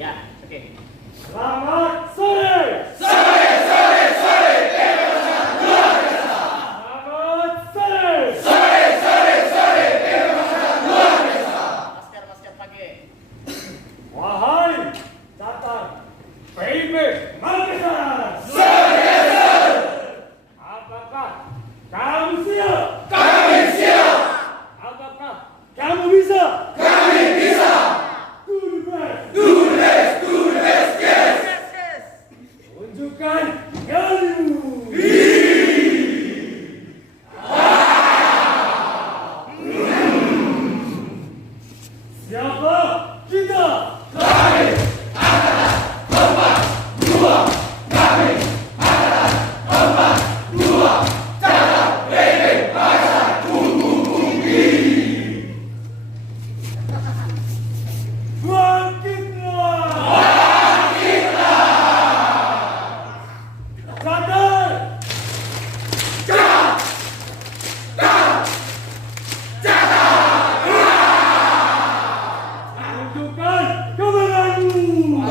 Ya, oke. Selamat sore. Sore, sore, sore, kebebasan luar biasa. Selamat sore. Sore, sore, sore, kebebasan luar biasa. Masker pakai. Wahai catat PIP Makassar. Sore, Apakah kamu siap? kami siap, Apakah kamu bisa? kami bisa. Do the best. Do the best, yes. Tunjukkan nyalimu. Siapa kita? Kami adalah Kompak 2. Kami adalah Kompak 2. Catat PIP Makassar Unggugi. Bangkitlah! Sadar! Tunjukkan kemenanganmu!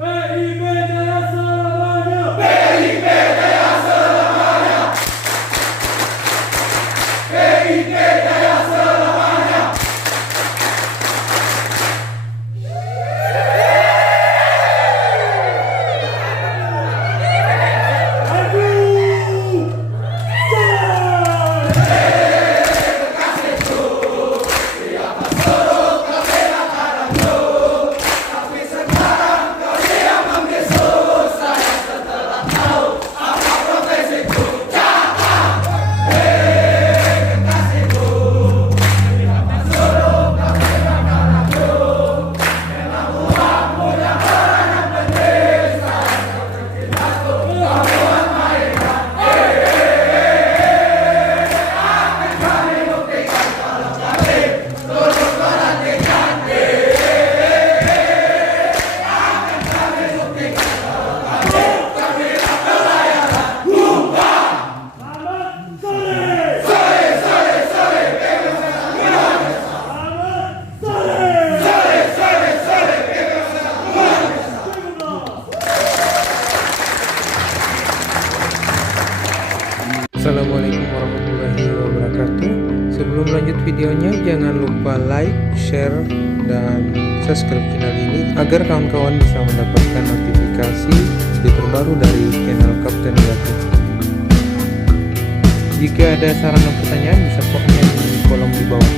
PIP Jaya selamanya! PIP Jaya selamanya. PIP Jaya selamanya. Maju! Jalan! Tapi sekarang kau diam membisu. Saya setelah tahu apa profesiku. Catat kekasihku. Kenapa suruh kau tinggalkan aku? Memang uangmu yang beranak penting. Saya seperti aku. Kau buat mainan. Akan kami buktikan kalau kami turut perhatikan. Selamat sore! Sore, sore, sore, kebebasan luar biasa. Selamat sore! Sore, sore, sore, kebebasan luar biasa. Assalamualaikum warahmatullahi wabarakatuh. Sebelum lanjut videonya, jangan lupa like, share, dan subscribe channel ini agar kawan-kawan bisa mendapatkan notifikasi video terbaru dari channel Kapten Gatot. Jika ada saran dan pertanyaan, bisa komen di kolom di bawah.